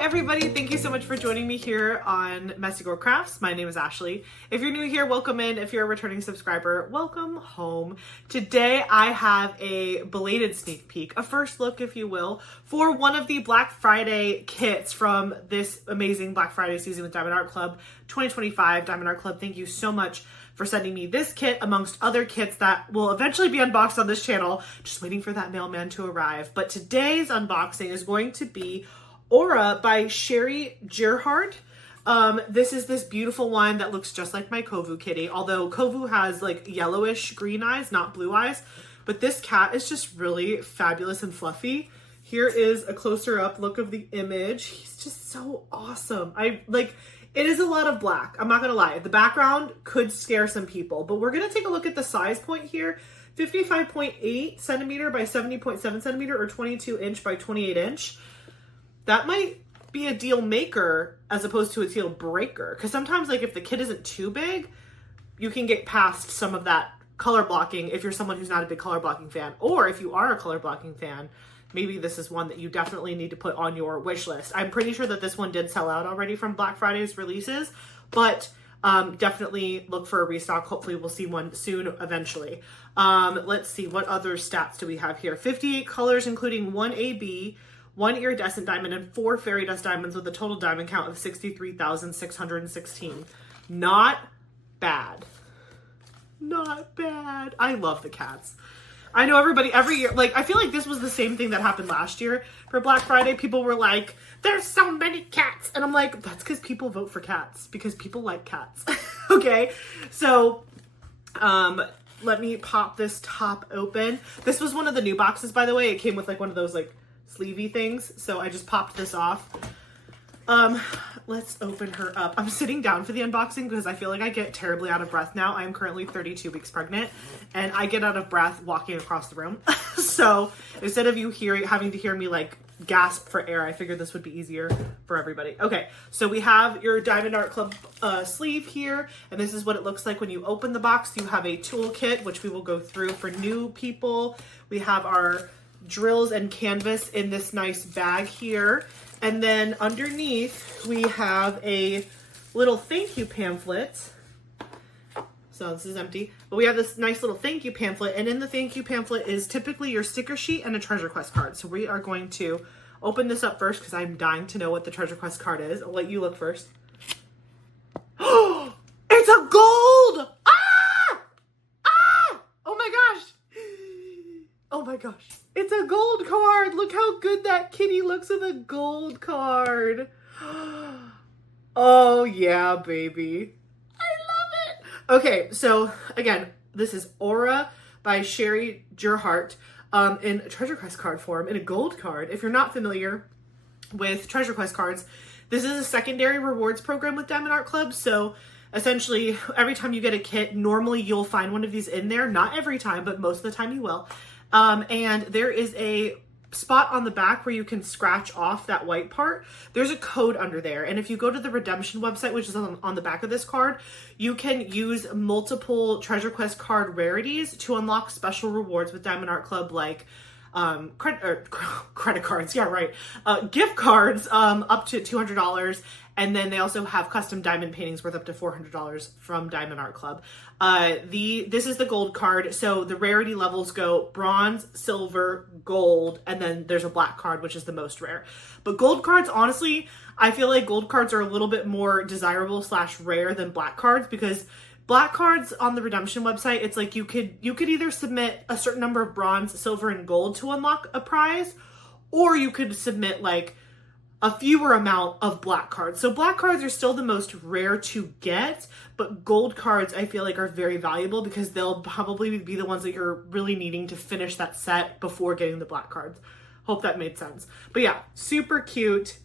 everybody. Thank you so much for joining me here on Messy Girl Crafts. My name is Ashley. If you're new here, welcome in. If you're a returning subscriber, welcome home. Today I have a belated sneak peek, a first look, if you will, for one of the Black Friday kits from this amazing Black Friday season with Diamond Art Club 2025. Diamond Art Club, thank you so much for sending me this kit amongst other kits that will eventually be unboxed on this channel. Just waiting for that mailman to arrive. But today's unboxing is going to be Aura by Cherie Gerhardt. This is this beautiful one that looks just like my Kovu kitty, although Kovu has like yellowish green eyes, not blue eyes. But this cat is just really fabulous and fluffy. Here is a closer up look of the image. He's just so awesome. It is a lot of black. I'm not gonna lie. The background could scare some people, but we're gonna take a look at the size point here. 55.8 centimeter by 70.7 centimeter, or 22 inch by 28 inch. That might be a deal maker as opposed to a deal breaker. Because sometimes, like, if the kit isn't too big, you can get past some of that color blocking if you're someone who's not a big color blocking fan. Or if you are a color blocking fan, maybe this is one that you definitely need to put on your wish list. I'm pretty sure that this one did sell out already from Black Friday's releases, but definitely look for a restock. Hopefully we'll see one soon eventually. Let's see, what other stats do we have here? 58 colors, including 1 AB, 1 iridescent diamond, and 4 fairy dust diamonds, with a total diamond count of 63,616. Not bad. Not bad. I love the cats. I know everybody every year, like, I feel like this was the same thing that happened last year for Black Friday. People were like, there's so many cats. And I'm like, that's because people vote for cats, because people like cats. Okay. So, let me pop this top open. This was one of the new boxes, by the way. It came with like one of those like sleevey things. So I just popped this off. Let's open her up. I'm sitting down for the unboxing because I feel like I get terribly out of breath now. I'm currently 32 weeks pregnant and I get out of breath walking across the room. So instead of you having to hear me like gasp for air, I figured this would be easier for everybody. Okay, so we have your Diamond Art Club sleeve here, and this is what it looks like when you open the box. You have a toolkit, which we will go through for new people. We have our drills and canvas in this nice bag here. And then underneath, we have a little thank you pamphlet. So this is empty, but we have this nice little thank you pamphlet. And in the thank you pamphlet is typically your sticker sheet and a treasure quest card. So we are going to open this up first because I'm dying to know what the treasure quest card is. I'll let you look first. Oh, it's a gold! Ah! Ah! Oh my gosh! Oh my gosh. It's a gold card. Look how good that kitty looks with a gold card. Oh yeah, baby. I love it. Okay, so again, this is Aura by Cherie Gerhardt in Treasure Quest card form, in a gold card. If you're not familiar with Treasure Quest cards, this is a secondary rewards program with Diamond Art Club. So essentially, every time you get a kit, normally you'll find one of these in there. Not every time, but most of the time you will. And there is a spot on the back where you can scratch off that white part. There's a code under there. And if you go to the redemption website, which is on the back of this card, you can use multiple Treasure Quest card rarities to unlock special rewards with Diamond Art Club, like credit cards. Yeah, right. Gift cards up to $200. And then they also have custom diamond paintings worth up to $400 from Diamond Art Club. This is the gold card. So the rarity levels go bronze, silver, gold, and then there's a black card, which is the most rare. But gold cards, honestly, I feel like gold cards are a little bit more desirable / rare than black cards, because black cards on the redemption website, it's like you could either submit a certain number of bronze, silver, and gold to unlock a prize, or you could submit like a fewer amount of black cards. So black cards are still the most rare to get, but gold cards I feel like are very valuable because they'll probably be the ones that you're really needing to finish that set before getting the black cards. Hope that made sense. But yeah, super cute.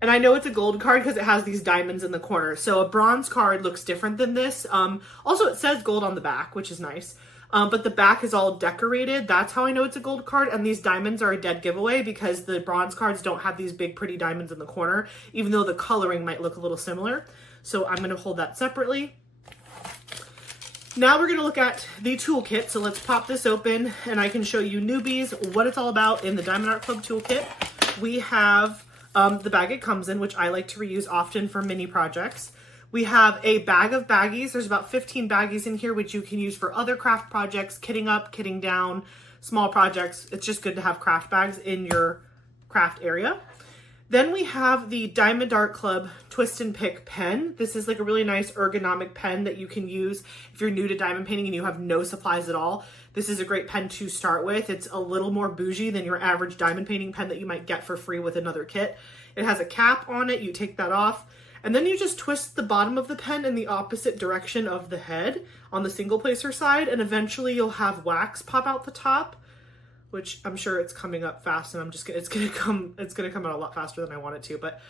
And I know it's a gold card because it has these diamonds in the corner. So a bronze card looks different than this. Also, it says gold on the back, which is nice. But the back is all decorated. That's how I know it's a gold card. And these diamonds are a dead giveaway because the bronze cards don't have these big pretty diamonds in the corner, even though the coloring might look a little similar. So I'm going to hold that separately. Now we're going to look at the toolkit. So let's pop this open and I can show you newbies what it's all about in the Diamond Art Club toolkit. We have the bag it comes in, which I like to reuse often for mini projects. We have a bag of baggies. There's about 15 baggies in here, which you can use for other craft projects, kitting up, kitting down, small projects. It's just good to have craft bags in your craft area. Then we have the Diamond Art Club Twist and Pick pen. This is like a really nice ergonomic pen that you can use if you're new to diamond painting and you have no supplies at all. This is a great pen to start with. It's a little more bougie than your average diamond painting pen that you might get for free with another kit. It has a cap on it. You take that off, and then you just twist the bottom of the pen in the opposite direction of the head on the single placer side, and eventually you'll have wax pop out the top, which I'm sure it's coming up fast, and it's gonna come out a lot faster than I want it to. But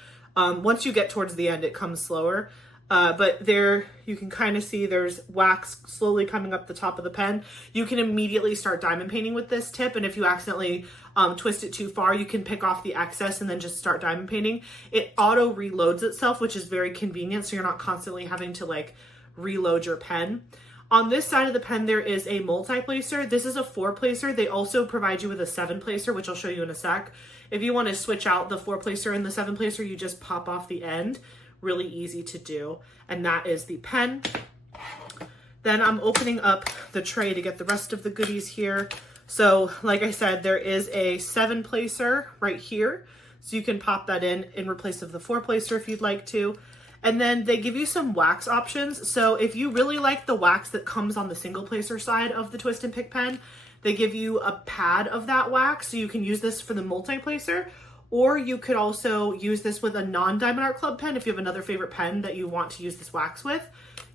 once you get towards the end, it comes slower. But there you can kind of see there's wax slowly coming up the top of the pen. You can immediately start diamond painting with this tip, and if you accidentally twist it too far, you can pick off the excess and then just start diamond painting. It auto reloads itself, which is very convenient, so you're not constantly having to like reload your pen. On this side of the pen, there is a multi-placer. This is a 4-placer. They also provide you with a 7-placer, which I'll show you in a sec. If you want to switch out the 4-placer and the 7-placer, you just pop off the end. Really easy to do. And that is the pen. Then I'm opening up the tray to get the rest of the goodies here. So like I said, there is a 7-placer right here. So you can pop that in replace of the 4-placer if you'd like to. And then they give you some wax options. So if you really like the wax that comes on the single placer side of the Twist and Pick pen, they give you a pad of that wax. So you can use this for the multi-placer, or you could also use this with a non-Diamond Art Club pen. If you have another favorite pen that you want to use this wax with,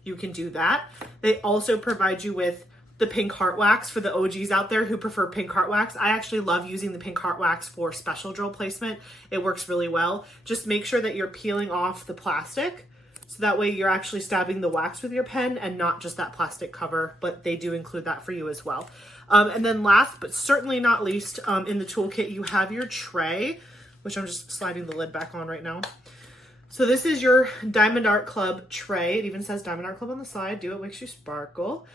you can do that. They also provide you with the pink heart wax for the OGs out there who prefer pink heart wax. I actually love using the pink heart wax for special drill placement. It works really well. Just make sure that you're peeling off the plastic, so that way you're actually stabbing the wax with your pen and not just that plastic cover, but they do include that for you as well. And then last but certainly not least, in the toolkit, you have your tray, which I'm just sliding the lid back on right now. So this is your Diamond Art Club tray. It even says Diamond Art Club on the side. Do it makes you sparkle.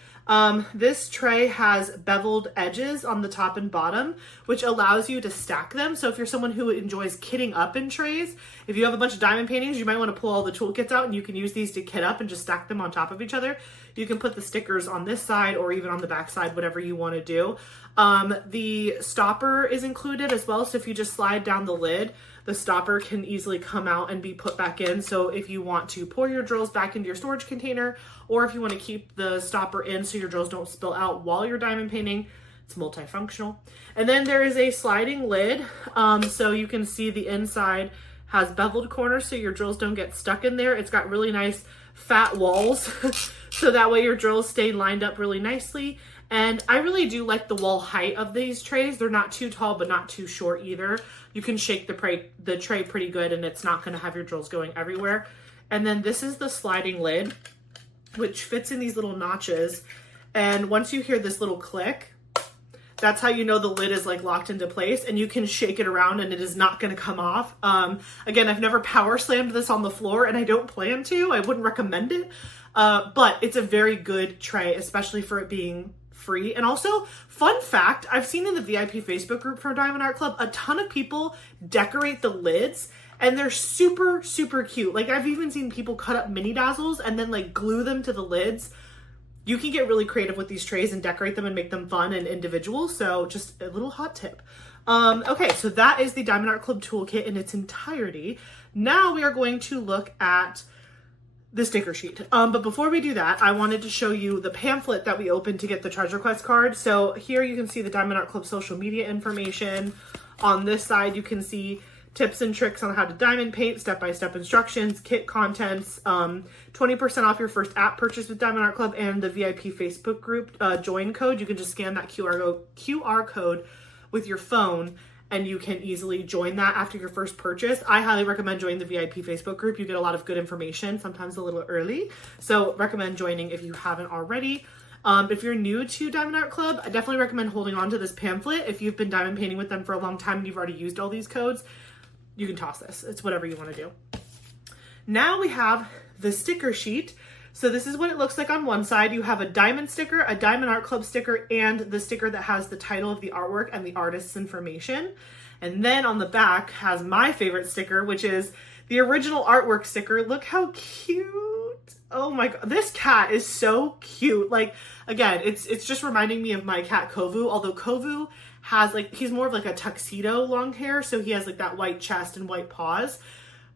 This tray has beveled edges on the top and bottom, which allows you to stack them. So if you're someone who enjoys kitting up in trays, if you have a bunch of diamond paintings, you might want to pull all the toolkits out and you can use these to kit up and just stack them on top of each other. You can put the stickers on this side or even on the back side, whatever you want to do. The stopper is included as well. So if you just slide down the lid, the stopper can easily come out and be put back in. So if you want to pour your drills back into your storage container, or if you want to keep the stopper in so your drills don't spill out while you're diamond painting, it's multifunctional. And then there is a sliding lid. So you can see the inside has beveled corners so your drills don't get stuck in there. It's got really nice fat walls so that way your drills stay lined up really nicely. And I really do like the wall height of these trays. They're not too tall, but not too short either. You can shake the tray pretty good and it's not gonna have your drills going everywhere. And then this is the sliding lid, which fits in these little notches. And once you hear this little click, that's how you know the lid is like locked into place, and you can shake it around and it is not gonna come off. Again, I've never power slammed this on the floor and I don't plan to. I wouldn't recommend it, but it's a very good tray, especially for it being free. And also, fun fact, I've seen in the VIP Facebook group for Diamond Art Club, a ton of people decorate the lids and they're super, super cute. Like I've even seen people cut up mini dazzles and then like glue them to the lids. You can get really creative with these trays and decorate them and make them fun and individual. So just a little hot tip. Okay, so that is the Diamond Art Club toolkit in its entirety. Now we are going to look at the sticker sheet. But before we do that, I wanted to show you the pamphlet that we opened to get the treasure quest card. So here you can see the Diamond Art Club social media information. On this side, you can see tips and tricks on how to diamond paint, step-by-step instructions, kit contents, 20% off your first app purchase with Diamond Art Club, and the VIP Facebook group join code. You can just scan that QR code with your phone and you can easily join that after your first purchase. I highly recommend joining the VIP Facebook group. You get a lot of good information, sometimes a little early. So recommend joining if you haven't already. If you're new to Diamond Art Club, I definitely recommend holding on to this pamphlet. If you've been diamond painting with them for a long time and you've already used all these codes, you can toss this. It's whatever you want to do. Now we have the sticker sheet. So this is what it looks like on one side. You have a diamond sticker, a Diamond Art Club sticker, and the sticker that has the title of the artwork and the artist's information. And then on the back has my favorite sticker, which is the original artwork sticker. Look how cute. Oh my God, this cat is so cute. Like, again, it's just reminding me of my cat Kovu, although Kovu has like, he's more of like a tuxedo long hair, so he has like that white chest and white paws.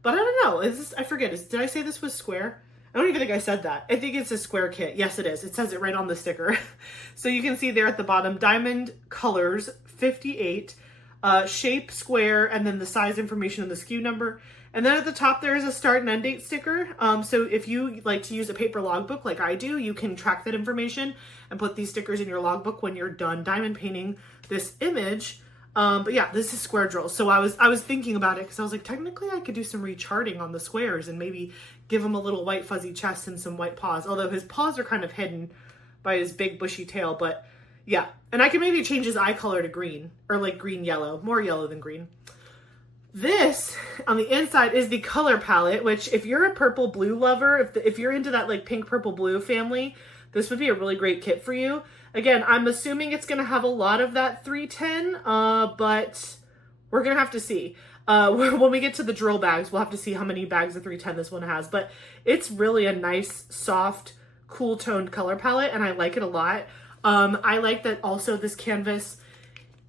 But I don't know, I forget, did I say this was square? I don't even think I said that. I think it's a square kit. Yes, it is. It says it right on the sticker. So you can see there at the bottom, diamond colors, 58, shape square, and then the size information and the SKU number. And then at the top, there is a start and end date sticker. So if you like to use a paper logbook like I do, you can track that information and put these stickers in your logbook when you're done diamond painting this image. But yeah, this is square drills. So I was thinking about it because I was like, technically I could do some recharting on the squares and maybe give him a little white fuzzy chest and some white paws. Although his paws are kind of hidden by his big bushy tail, but yeah. And I can maybe change his eye color to green or like green yellow, more yellow than green. This on the inside is the color palette, which if you're a purple blue lover, if you're into that like pink purple blue family, this would be a really great kit for you. Again, I'm assuming it's going to have a lot of that 310, but we're going to have to see. When we get to the drill bags, we'll have to see how many bags of 310 this one has, but it's really a nice, soft, cool toned color palette, and I like it a lot. I like that also this canvas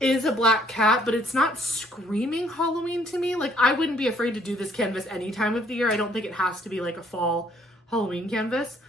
is a black cat, but it's not screaming Halloween to me. Like, I wouldn't be afraid to do this canvas any time of the year. I don't think it has to be like a fall Halloween canvas.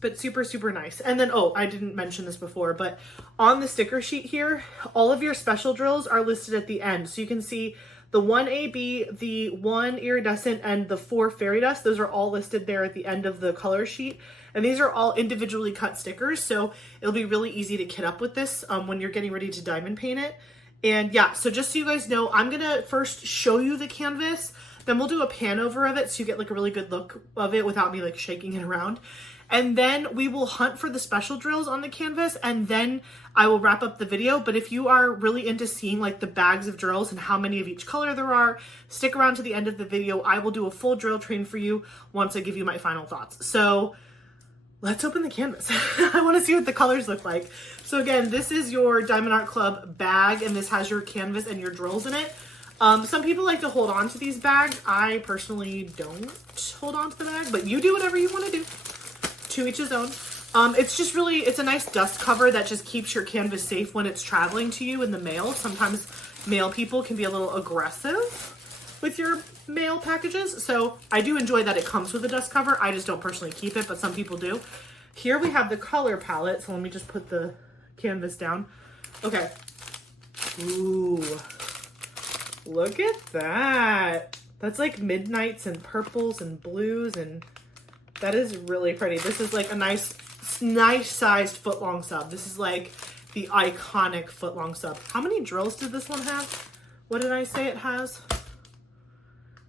But super, super nice. And then, oh, I didn't mention this before, but on the sticker sheet here, all of your special drills are listed at the end. So you can see the 1 AB, the 1 iridescent, and the 4 fairy dust. Those are all listed there at the end of the color sheet. And these are all individually cut stickers, so it'll be really easy to kit up with this when you're getting ready to diamond paint it. And yeah, so just so you guys know, I'm gonna first show you the canvas, then we'll do a pan over of it so you get like a really good look of it without me like shaking it around. And then we will hunt for the special drills on the canvas, and then I will wrap up the video. But if you are really into seeing like the bags of drills and how many of each color there are, stick around to the end of the video. I will do a full drill train for you once I give you my final thoughts. So let's open the canvas. I want to see what the colors look like. So again, this is your Diamond Art Club bag, and this has your canvas and your drills in it. Some people like to hold on to these bags. I personally don't hold on to the bag, but you do whatever you want to do. To each his own. It's just really, it's a nice dust cover that just keeps your canvas safe when it's traveling to you in the mail. Sometimes mail people can be a little aggressive with your mail packages. So I do enjoy that it comes with a dust cover. I just don't personally keep it, but some people do. Here we have the color palette. So let me just put the canvas down. Okay. Ooh, look at that. That's like midnights and purples and blues, and that is really pretty. This is like a nice sized foot-long sub. This is like the iconic foot-long sub. How many drills did this one have? What did I say it has?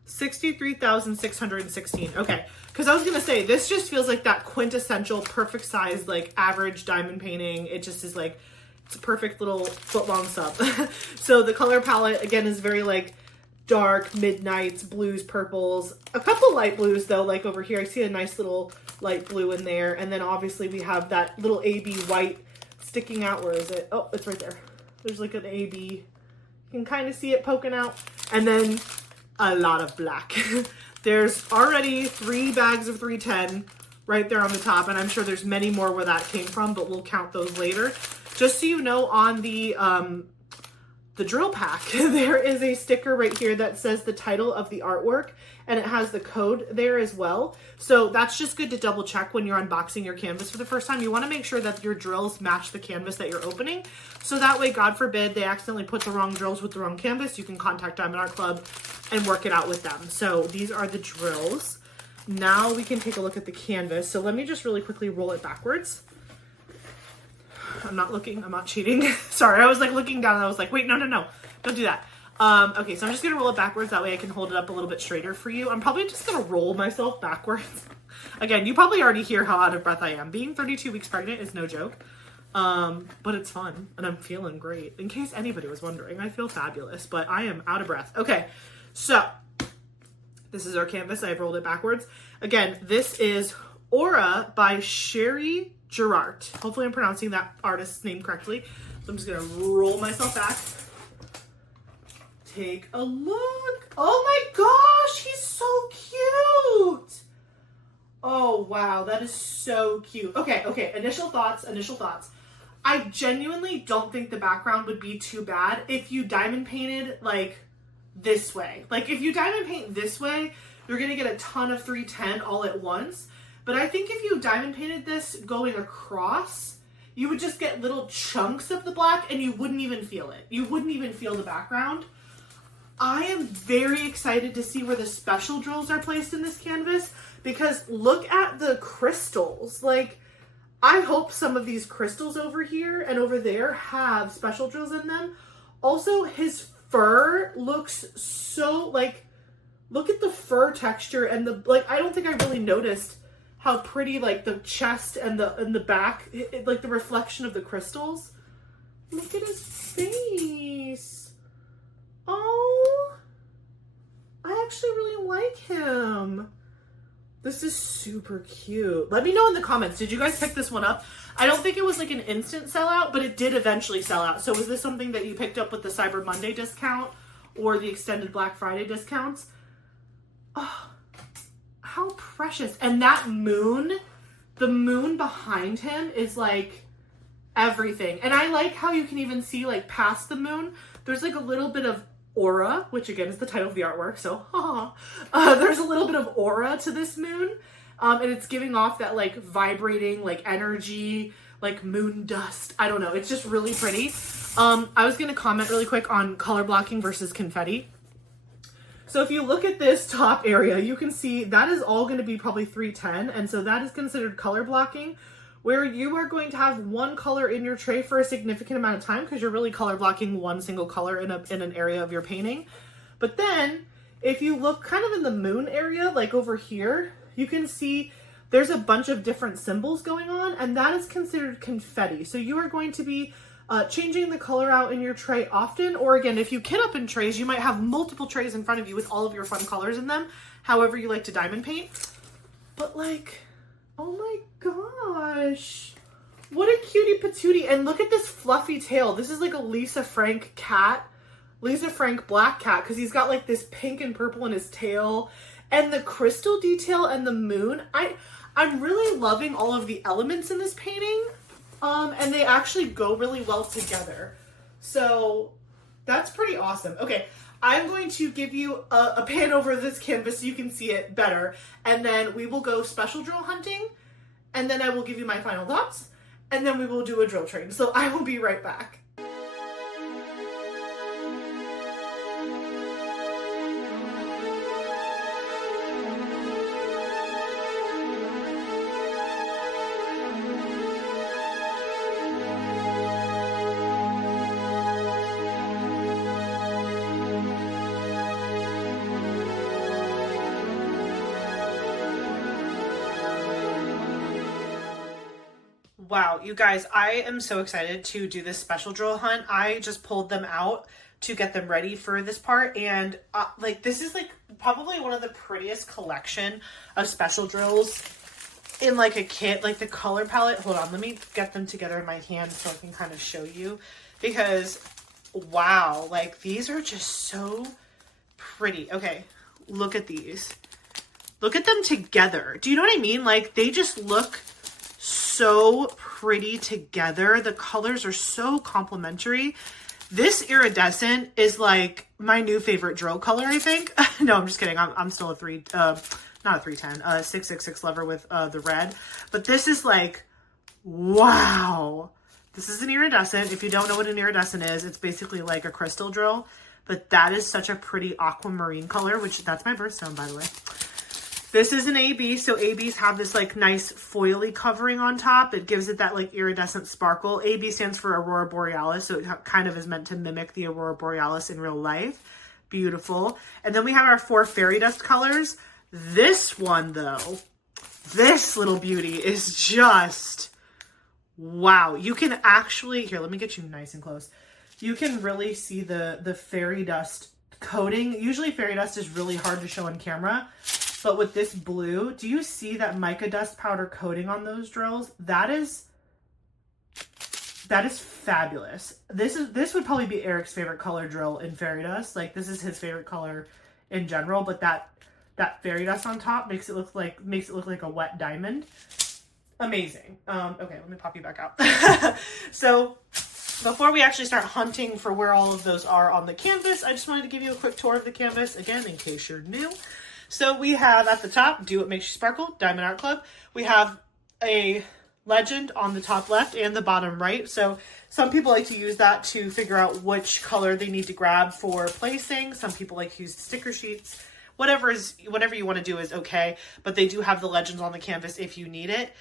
63,616. Okay, because I was gonna say, this just feels like that quintessential perfect size, like average diamond painting. It just is like, it's a perfect little foot-long sub. So the color palette, again, is very like dark, midnights, blues, purples, a couple light blues though, like over here I see a nice little light blue in there, and then obviously we have that little AB white sticking out. Where is it? Oh, it's right there. There's like an AB, you can kind of see it poking out, and then a lot of black. There's already 3 bags of 310 right there on the top, and I'm sure there's many more where that came from, but we'll count those later. Just so you know, on the drill pack, there is a sticker right here that says the title of the artwork, and it has the code there as well. So that's just good to double check when you're unboxing your canvas for the first time. You want to make sure that your drills match the canvas that you're opening. So that way, God forbid, they accidentally put the wrong drills with the wrong canvas, you can contact Diamond Art Club and work it out with them. So these are the drills. Now we can take a look at the canvas. So let me just really quickly roll it backwards. I'm not looking, I'm not cheating. Sorry, I was like looking down and I was like, wait, no, don't do that. Okay, so I'm just gonna roll it backwards. That way I can hold it up a little bit straighter for you. I'm probably just gonna roll myself backwards. Again, you probably already hear how out of breath I am. Being 32 weeks pregnant is no joke, but it's fun and I'm feeling great. In case anybody was wondering, I feel fabulous, but I am out of breath. Okay, so this is our canvas. I've rolled it backwards. Again, this is Aura by Cherie Gerhardt. Hopefully I'm pronouncing that artist's name correctly. So I'm just gonna roll myself back. Take a look. Oh my gosh, he's so cute. Oh wow, that is so cute. Okay, initial thoughts. I genuinely don't think the background would be too bad if you diamond painted like this way. Like if you diamond paint this way, you're gonna get a ton of 310 all at once. But I think if you diamond painted this going across, you would just get little chunks of the black and you wouldn't even feel it. You wouldn't even feel the background. I am very excited to see where the special drills are placed in this canvas, because look at the crystals. Like, I hope some of these crystals over here and over there have special drills in them. Also, his fur looks so, like, look at the fur texture and the, like, I don't think I really noticed how pretty, like, the chest and the back, like, the reflection of the crystals. Look at his face. Oh, I actually really like him. This is super cute. Let me know in the comments. Did you guys pick this one up? I don't think it was like an instant sellout, but it did eventually sell out. So was this something that you picked up with the Cyber Monday discount or the extended Black Friday discounts? Oh, how precious. And that moon, the moon behind him is like everything. And I like how you can even see like past the moon. There's like a little bit of aura, which again is the title of the artwork. So there's a little bit of aura to this moon. And it's giving off that like vibrating like energy, like moon dust. I don't know. It's just really pretty. I was going to comment really quick on color blocking versus confetti. So if you look at this top area, you can see that is all going to be probably 310. And so that is considered color blocking, where you are going to have one color in your tray for a significant amount of time because you're really color blocking one single color in an area of your painting. But then if you look kind of in the moon area, like over here, you can see there's a bunch of different symbols going on, and that is considered confetti. So you are going to be changing the color out in your tray often, or again, if you kit up in trays, you might have multiple trays in front of you with all of your fun colors in them, however you like to diamond paint. But like, oh my gosh, what a cutie patootie. And look at this fluffy tail. This is like a Lisa Frank cat, Lisa Frank black cat, because he's got like this pink and purple in his tail, and the crystal detail and the moon. I'm really loving all of the elements in this painting. And they actually go really well together. So that's pretty awesome. Okay, I'm going to give you a pan over this canvas so you can see it better. And then we will go special drill hunting. And then I will give you my final thoughts. And then we will do a drill train. So I will be right back. Wow, you guys, I am so excited to do this special drill hunt. I just pulled them out to get them ready for this part, and like this is like probably one of the prettiest collection of special drills in like a kit. Like the color palette, hold on, let me get them together in my hand so I can kind of show you, because wow, like these are just so pretty. Okay, look at these. Look at them together. Do you know what I mean? Like they just look so pretty together. The colors are so complementary. This iridescent is like my new favorite drill color, I think. No, I'm just kidding. I'm still not a 310, 666 lover with the red. But this is like, wow. This is an iridescent. If you don't know what an iridescent is, it's basically like a crystal drill. But that is such a pretty aquamarine color, which that's my birthstone, by the way. This is an AB, so ABs have this like nice foily covering on top. It gives it that like iridescent sparkle. AB stands for Aurora Borealis, so it kind of is meant to mimic the Aurora Borealis in real life. Beautiful. And then we have our 4 fairy dust colors. This one though, this little beauty is just, wow. You can actually, here, let me get you nice and close. You can really see the fairy dust coating. Usually fairy dust is really hard to show on camera. But with this blue, do you see that mica dust powder coating on those drills? That is fabulous. This would probably be Eric's favorite color drill in fairy dust. Like, this is his favorite color in general, but that fairy dust on top makes it look like a wet diamond. Amazing. Okay, let me pop you back out. So before we actually start hunting for where all of those are on the canvas, I just wanted to give you a quick tour of the canvas again, in case you're new. So we have at the top, Do What Makes You Sparkle, Diamond Art Club. We have a legend on the top left and the bottom right. So some people like to use that to figure out which color they need to grab for placing. Some people like to use sticker sheets. Whatever you want to do is okay, but they do have the legends on the canvas if you need it.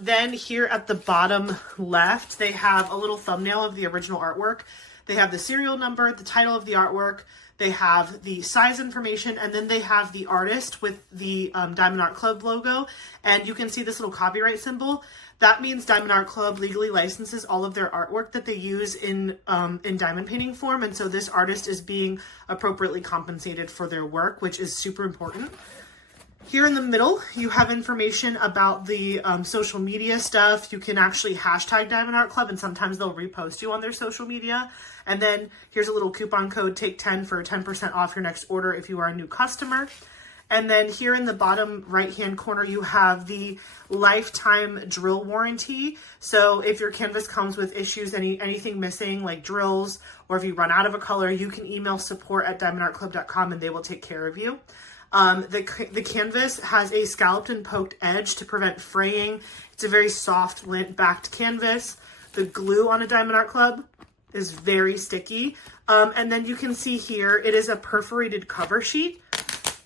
Then here at the bottom left, they have a little thumbnail of the original artwork. They have the serial number, the title of the artwork, they have the size information, and then they have the artist with the Diamond Art Club logo. And you can see this little copyright symbol. That means Diamond Art Club legally licenses all of their artwork that they use in diamond painting form. And so this artist is being appropriately compensated for their work, which is super important. Here in the middle, you have information about the social media stuff. You can actually hashtag Diamond Art Club, and sometimes they'll repost you on their social media. And then here's a little coupon code, take 10 for 10% off your next order if you are a new customer. And then here in the bottom right-hand corner, you have the lifetime drill warranty. So if your canvas comes with issues, anything missing like drills, or if you run out of a color, you can email support@diamondartclub.com and they will take care of you. The canvas has a scalloped and poked edge to prevent fraying. It's a very soft lint-backed canvas. The glue on a Diamond Art Club is very sticky. And then you can see here, it is a perforated cover sheet.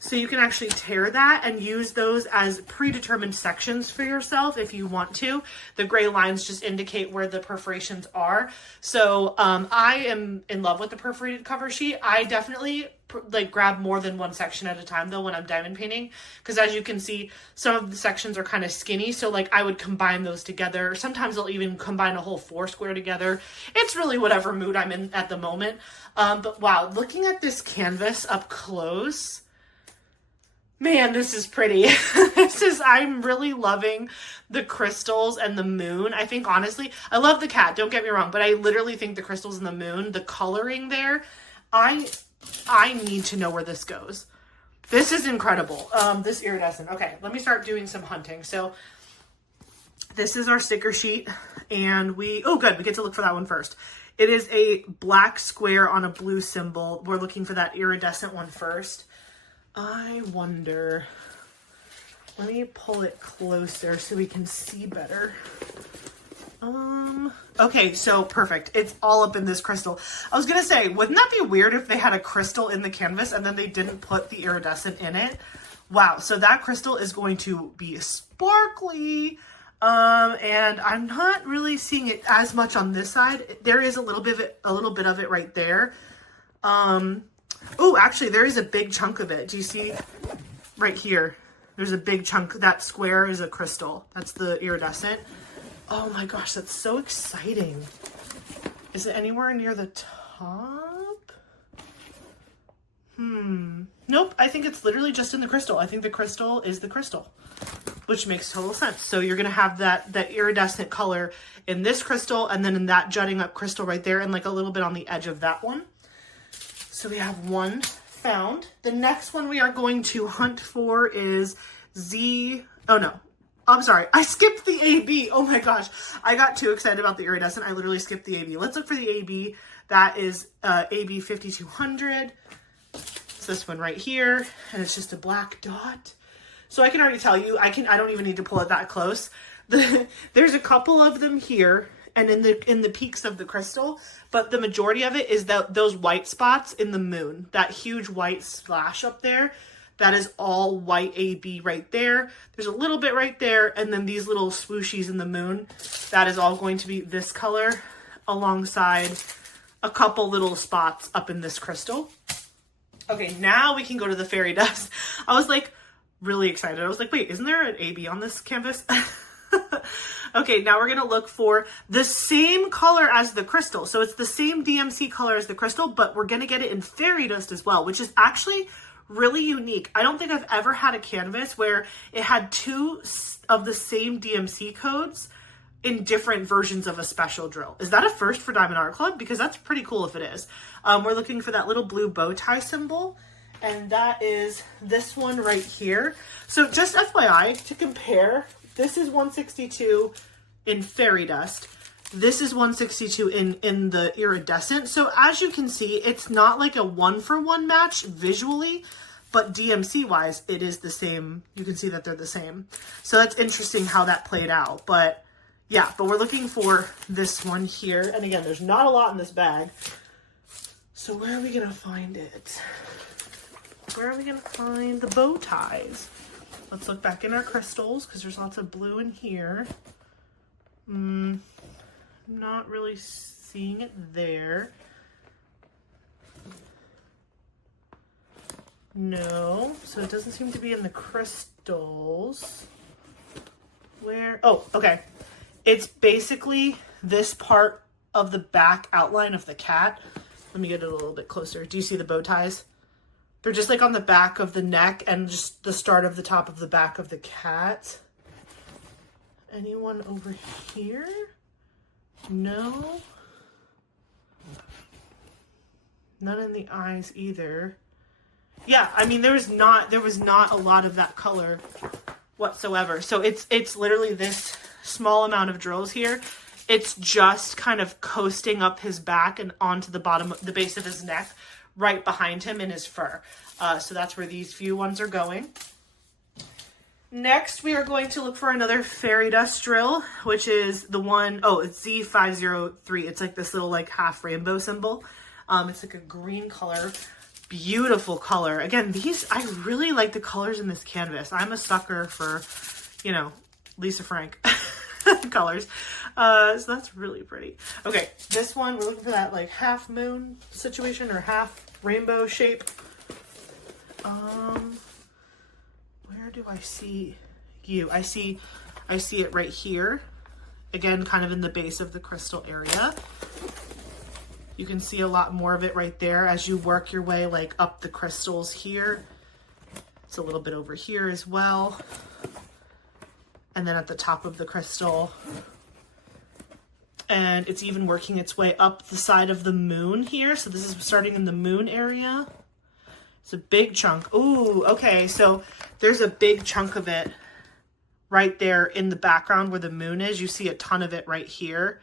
So you can actually tear that and use those as predetermined sections for yourself if you want to. The gray lines just indicate where the perforations are. So I am in love with the perforated cover sheet. I definitely grab more than one section at a time though when I'm diamond painting, because as you can see, some of the sections are kind of skinny. So I would combine those together. Sometimes I'll even combine a whole 4 square together. It's really whatever mood I'm in at the moment. But wow, looking at this canvas up close, man, this is pretty. I'm really loving the crystals and the moon. I think, honestly, I love the cat, don't get me wrong, but I literally think the crystals and the moon, the coloring there, I need to know where this goes. This is incredible. This iridescent. Okay, let me start doing some hunting. So this is our sticker sheet, and oh good, we get to look for that one first. It is a black square on a blue symbol. We're looking for that iridescent one first. I wonder, let me pull it closer so we can see better. Okay, so perfect. It's all up in this crystal. I was gonna say, wouldn't that be weird if they had a crystal in the canvas and then they didn't put the iridescent in it? Wow, so that crystal is going to be sparkly. And I'm not really seeing it as much on this side. There is a little bit of it right there. Oh, actually, there is a big chunk of it. Do you see right here? There's a big chunk. That square is a crystal. That's the iridescent. Oh my gosh, that's so exciting. Is it anywhere near the top? Nope, I think it's literally just in the crystal. I think the crystal is the crystal, which makes total sense. So you're gonna have that iridescent color in this crystal, and then in that jutting up crystal right there, and like a little bit on the edge of that one. So we have one found. The next one we are going to hunt for is oh no, I'm sorry, I skipped the AB. Oh my gosh, I got too excited about the iridescent. I literally skipped the AB. Let's look for the AB. That is AB 5200. It's this one right here, and it's just a black dot. So I can already tell you, I don't even need to pull it that close. There's a couple of them here and in the peaks of the crystal, but the majority of it is those white spots in the moon, that huge white splash up there. That is all white AB right there. There's a little bit right there, and then these little swooshies in the moon, that is all going to be this color alongside a couple little spots up in this crystal. Okay, now we can go to the fairy dust. I was like really excited. I was like, wait, isn't there an AB on this canvas? Okay, now we're gonna look for the same color as the crystal. So it's the same DMC color as the crystal, but we're gonna get it in fairy dust as well, which is actually really unique. I don't think I've ever had a canvas where it had two of the same DMC codes in different versions of a special drill. Is that a first for Diamond Art Club? Because that's pretty cool if it is. We're looking for that little blue bow tie symbol, and that is this one right here. So just FYI, to compare, this is 162 in fairy dust. This is 162 in the iridescent. So as you can see, it's not like a 1-for-1 match visually, but DMC wise, it is the same. You can see that they're the same. So that's interesting how that played out. But yeah, but we're looking for this one here. And again, there's not a lot in this bag. So where are we gonna find it? Where are we gonna find the bow ties? Let's look back in our crystals because there's lots of blue in here. Not really seeing it there. No, so it doesn't seem to be in the crystals. Where? Oh, okay. It's basically this part of the back outline of the cat. Let me get it a little bit closer. Do you see the bow ties? They're just like on the back of the neck and just the start of the top of the back of the cat. Anyone over here? No. None in the eyes either. Yeah, I mean there was not a lot of that color whatsoever. So it's literally this small amount of drills here. It's just kind of coasting up his back and onto the bottom, the base of his neck, right behind him in his fur. So that's where these few ones are going. Next, we are going to look for another fairy dust drill, which is the one, oh, it's Z503. It's like this little like half rainbow symbol. It's like a green color, beautiful color. Again, I really like the colors in this canvas. I'm a sucker for, you know, Lisa Frank colors. So that's really pretty. Okay, this one, we're looking for that like half moon situation or half rainbow shape. Where do I see you? I see it right here. Again, kind of in the base of the crystal area. You can see a lot more of it right there as you work your way like up the crystals here. It's a little bit over here as well. And then at the top of the crystal. And it's even working its way up the side of the moon here. So this is starting in the moon area. It's a big chunk. Ooh, okay. So there's a big chunk of it right there in the background where the moon is. You see a ton of it right here.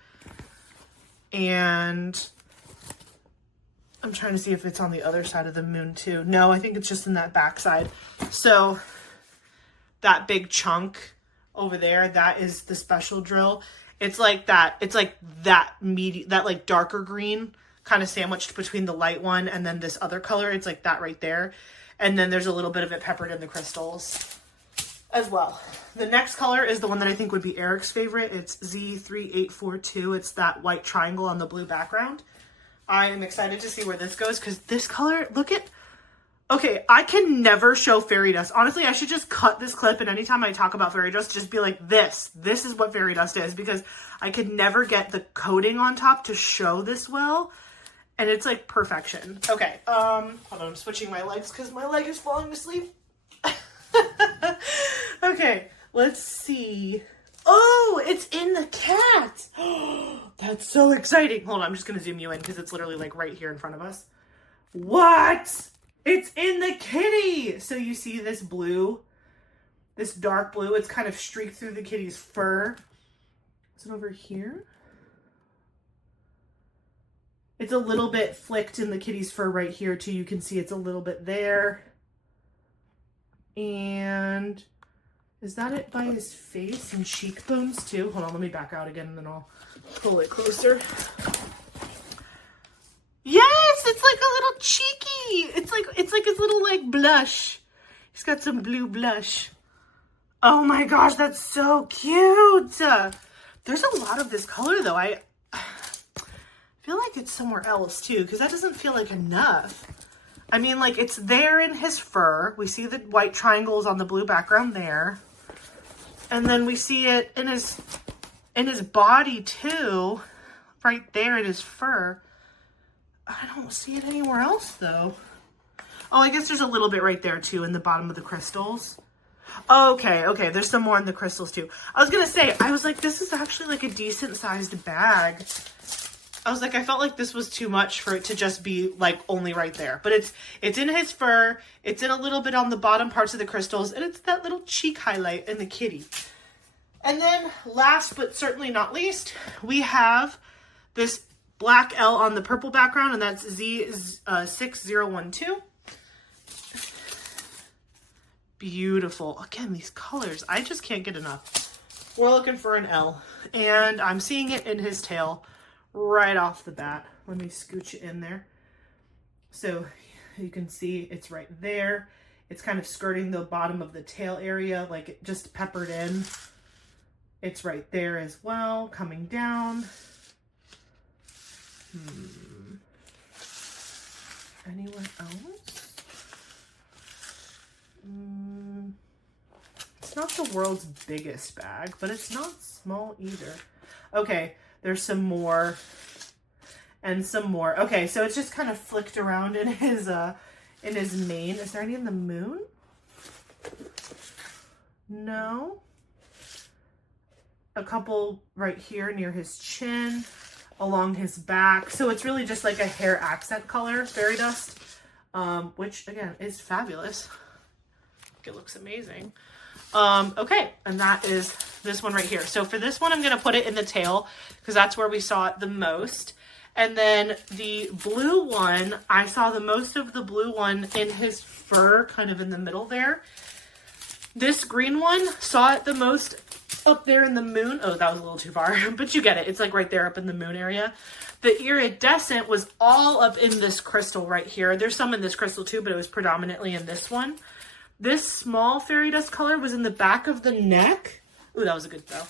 And I'm trying to see if it's on the other side of the moon too. No, I think it's just in that back side. So that big chunk over there, that is the special drill. It's like that. It's like that that like darker green kind of sandwiched between the light one and then this other color. It's like that right there. And then there's a little bit of it peppered in the crystals as well. The next color is the one that I think would be Eric's favorite. It's Z3842. It's that white triangle on the blue background. I am excited to see where this goes because this color, look at, okay, I can never show fairy dust. Honestly, I should just cut this clip and anytime I talk about fairy dust, just be like this is what fairy dust is because I could never get the coating on top to show this well. And it's like perfection. Okay, hold on, I'm switching my legs because my leg is falling asleep. Okay, let's see. Oh, it's in the cat. That's so exciting. Hold on, I'm just gonna zoom you in because it's literally like right here in front of us. What? It's in the kitty. So you see this blue, this dark blue, it's kind of streaked through the kitty's fur. Is it over here? It's a little bit flicked in the kitty's fur right here too. You can see it's a little bit there. And is that it by his face and cheekbones too? Hold on, let me back out again and then I'll pull it closer. Yes, it's like a little cheeky. It's like his little like blush. He's got some blue blush. Oh my gosh, that's so cute. There's a lot of this color though. I feel like it's somewhere else too because that doesn't feel like enough. I mean, like it's there in his fur. We see the white triangles on the blue background there. And then we see it in his body too, right there in his fur. I don't see it anywhere else though. Oh, I guess there's a little bit right there too in the bottom of the crystals. Okay, okay, there's some more in the crystals too. I was gonna say, I was like, this is actually like a decent sized bag. I was like, I felt like this was too much for it to just be like only right there. But it's in his fur, it's in a little bit on the bottom parts of the crystals, and it's that little cheek highlight in the kitty. And then last but certainly not least, we have this black L on the purple background, and that's Z6012. Beautiful. Again, these colors, I just can't get enough. We're looking for an L, and I'm seeing it in his tail right off the bat. Let me scooch it in there. So you can see it's right there. It's kind of skirting the bottom of the tail area, like it just peppered in. It's right there as well, coming down. Anyone else? It's not the world's biggest bag, but it's not small either. Okay, there's some more and some more. Okay, so it's just kind of flicked around in his mane. Is there any in the moon? No. A couple right here near his chin, along his back. So it's really just like a hair accent color, fairy dust, which again is fabulous. It looks amazing. Okay, and that is this one right here. So for this one, I'm gonna put it in the tail because that's where we saw it the most. And then the blue one, I saw the most of the blue one in his fur, kind of in the middle there. This green one saw it the most up there in the moon. Oh, that was a little too far, but you get it. It's like right there up in the moon area. The iridescent was all up in this crystal right here. There's some in this crystal too, but it was predominantly in this one. This small fairy dust color was in the back of the neck. Ooh, that was a good throw.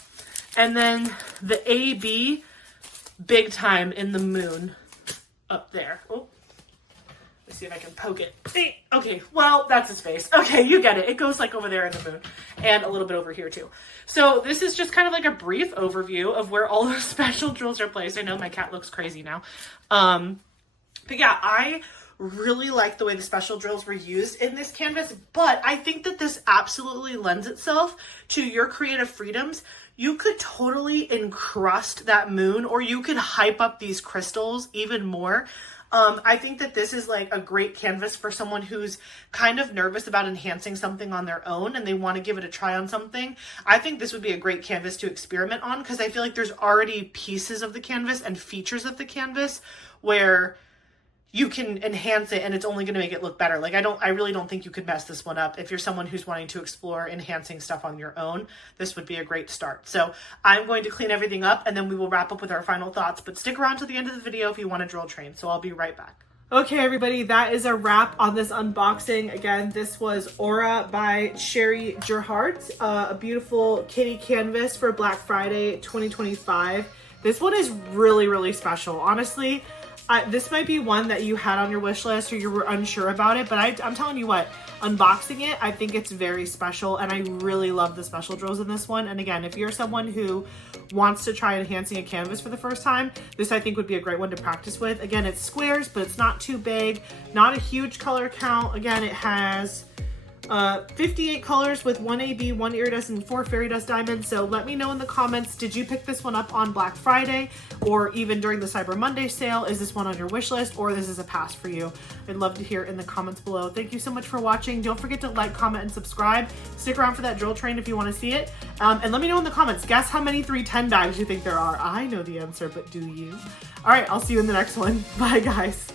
And then the AB, big time in the moon up there. Oh, let's see if I can poke it. Okay, well, that's his face. Okay, you get it. It goes like over there in the moon and a little bit over here too. So this is just kind of like a brief overview of where all the special drills are placed. I know my cat looks crazy now. But yeah, I really like the way the special drills were used in this canvas, but I think that this absolutely lends itself to your creative freedoms. You could totally encrust that moon, or you could hype up these crystals even more. I think that this is like a great canvas for someone who's kind of nervous about enhancing something on their own and they want to give it a try on something. I think this would be a great canvas to experiment on because I feel like there's already pieces of the canvas and features of the canvas where you can enhance it and it's only going to make it look better. Like I really don't think you could mess this one up. If you're someone who's wanting to explore enhancing stuff on your own, this would be a great start. So I'm going to clean everything up and then we will wrap up with our final thoughts, but stick around to the end of the video if you want to drill train. So I'll be right back. Okay, everybody, that is a wrap on this unboxing. Again, this was Aura by Cherie Gerhardt, a beautiful kitty canvas for Black Friday 2025. This one is really, really special. Honestly, this might be one that you had on your wish list or you were unsure about it, but I'm telling you what, unboxing it, I think it's very special and I really love the special drills in this one. And again, if you're someone who wants to try enhancing a canvas for the first time, this I think would be a great one to practice with. Again, it's squares, but it's not too big, not a huge color count. Again, it has 58 colors with 1 AB, 1 iridescent, and 4 fairy dust diamonds. So let me know in the comments, did you pick this one up on Black Friday or even during the Cyber Monday sale? Is this one on your wish list or this is a pass for you? I'd love to hear in the comments below. Thank you so much for watching. Don't forget to like, comment, and subscribe. Stick around for that drill train if you want to see it. And let me know in the comments, guess how many 310 bags you think there are. I know the answer, but do you? All right, I'll see you in the next one. Bye, guys.